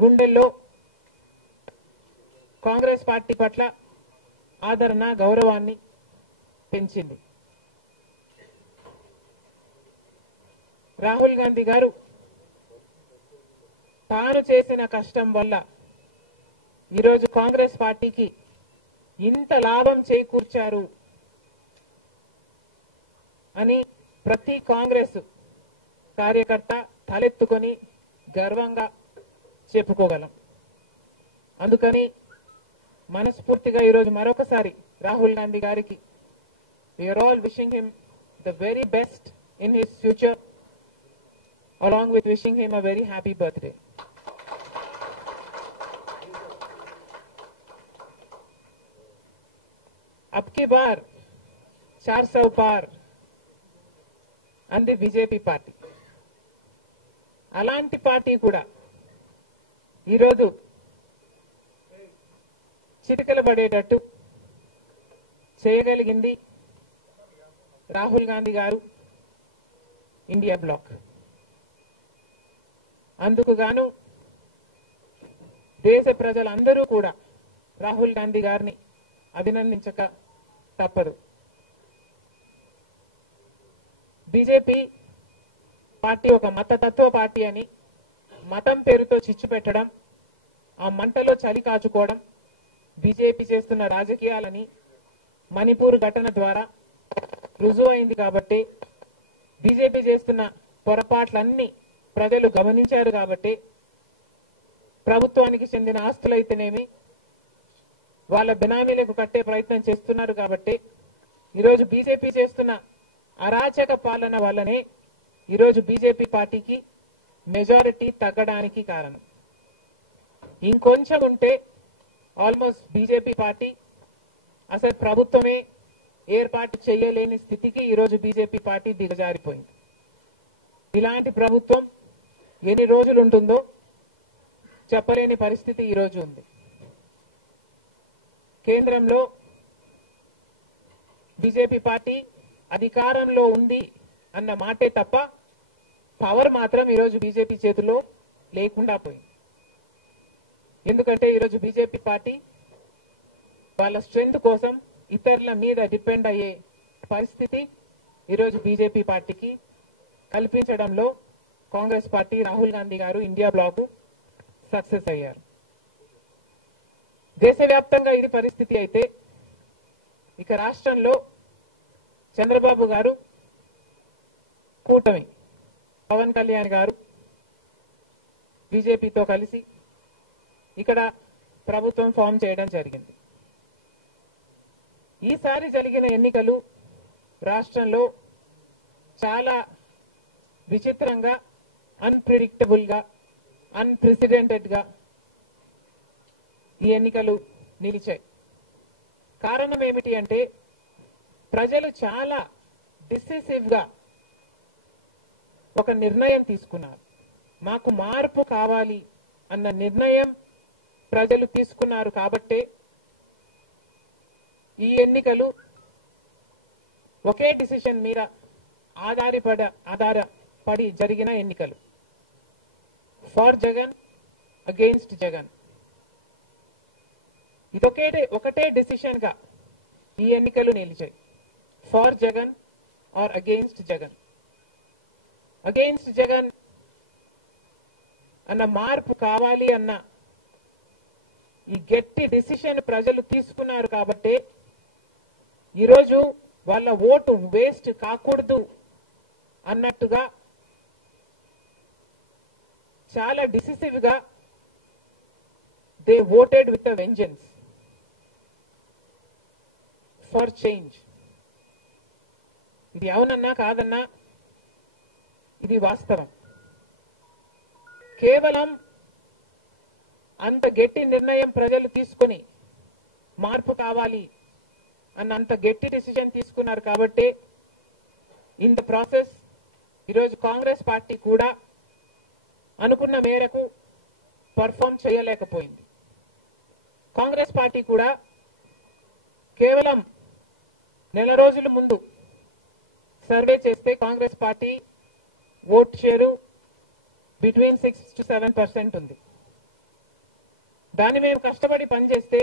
గుండెల్లో కాంగ్రెస్ పార్టీ పట్ల ఆదరణ గౌరవాన్ని పెంచింది. రాహుల్ గాంధీ గారు తాను చేసిన కష్టం వల్ల ఈరోజు కాంగ్రెస్ పార్టీకి ఇంత లాభం చేకూర్చారు అని ప్రతి కాంగ్రెస్ కార్యకర్త తలెత్తుకొని గర్వంగా చెప్పుకోగలం. అందుకని మనస్ఫూర్తిగా ఈరోజు మరొకసారి రాహుల్ గాంధీ గారికి we are all wishing him the very best in his future along with wishing him a very happy birthday. अब की बार 400 पार అంది బీజేపీ పార్టీ. అలాంటి పార్టీ కూడా ఈరోజు చిటికలు పడేటట్టు చేయగలిగింది రాహుల్ గాంధీ గారు, ఇండియా బ్లాక్. అందుకు గాను దేశ ప్రజలందరూ కూడా రాహుల్ గాంధీ గారిని అభినందించక తప్పదు. బీజేపీ పార్టీ ఒక మతతత్వ పార్టీ అని మతం పేరుతో చిచ్చు పెట్టడం, ఆ మంటలో చలి కాచుకోవడం బీజేపీ చేస్తున్న రాజకీయాలని మణిపూర్ ఘటన ద్వారా రుజువు అయింది. కాబట్టి బీజేపీ చేస్తున్న పొరపాట్లన్నీ ప్రజలు గమనించారు. కాబట్టి ప్రభుత్వానికి చెందిన ఆస్తులైతేనేమి వాళ్ళ బినామీలకు కట్టే ప్రయత్నం చేస్తున్నారు. కాబట్టి ఈరోజు బీజేపీ చేస్తున్న అరాచక పాలన వల్లనే ఈరోజు బీజేపీ పార్టీకి మెజారిటీ తగ్గడానికి కారణం. ఇంకొంచెం ఉంటే ఆల్మోస్ట్ బీజేపీ పార్టీ అసలు ప్రభుత్వమే ఏర్పాటు చేయలేని స్థితికి ఈరోజు బీజేపీ పార్టీ దిగజారిపోయింది. ఇలాంటి ప్రభుత్వం ఎన్ని రోజులు ఉంటుందో చెప్పలేని పరిస్థితి ఈరోజు ఉంది. కేంద్రంలో బీజేపీ పార్టీ అధికారంలో ఉంది అన్న మాటే తప్ప పవర్ మాత్రం ఈరోజు బీజేపీ చేతిలో లేకుండా పోయింది. ఎందుకంటే ఈరోజు బీజేపీ పార్టీ వాళ్ళ స్ట్రెంగ్త్ కోసం ఇతరుల మీద డిపెండ్ అయ్యే పరిస్థితి ఈరోజు బీజేపీ పార్టీకి కల్పించడంలో కాంగ్రెస్ పార్టీ, రాహుల్ గాంధీ గారు, ఇండియా బ్లాక్ సక్సెస్ అయ్యారు. దేశవ్యాప్తంగా ఇది పరిస్థితి అయితే ఇక రాష్ట్రంలో చంద్రబాబు గారు కూటమి, పవన్ కళ్యాణ్ గారు బీజేపీతో కలిసి ఇక్కడ ప్రభుత్వం ఫామ్ చేయడం జరిగింది. ఈసారి జరిగిన ఎన్నికలు రాష్ట్రంలో చాలా విచిత్రంగా, అన్ప్రిడిక్టబుల్ గా, అన్ప్రెసిడెంటెడ్ గా ఈ ఎన్నికలు నిలిచాయి. కారణం ఏమిటి అంటే ప్రజలు చాలా డిసిసివ్ గా ఒక నిర్ణయం తీసుకున్నారు. మాకు మార్పు కావాలి అన్న నిర్ణయం ప్రజలు తీసుకున్నారు. కాబట్టే ఈ ఎన్నికలు ఒకే డిసిషన్ మీద ఆధారపడి జరిగిన ఎన్నికలు. For Jagan, against Jagan. ఒకటే డిసిషన్ గా ఈ ఎన్నికలు నిలిచాయి. For Jagan or against Jagan. Against Jagan అన్న మార్పు కావాలి అన్న ఈ గట్టి డిసిషన్ ప్రజలు తీసుకున్నారు. కాబట్టి ఈరోజు వాళ్ళ ఓటు వేస్ట్ కాకూడదు అన్నట్టుగా చాలా డిసిసివ్ గా they voted with a vengeance for change. ఇది అవునన్నా కాదన్నా ఇది వాస్తవం. కేవలం అంత గట్టి నిర్ణయం ప్రజలు తీసుకుని మార్పు కావాలి అన్న అంత గట్టి డిసిజన్ తీసుకున్నారు. కాబట్టి ఇన్ ద ప్రాసెస్ ఈరోజు కాంగ్రెస్ పార్టీ కూడా అనుకున్న మేరకు పర్ఫామ్ చేయలేకపోయింది. కాంగ్రెస్ పార్టీ కూడా కేవలం నెల రోజుల ముందు సర్వే చేస్తే Congress party vote share between 6 to 7% ఉంది. దాన్ని మేము కష్టపడి పనిచేస్తే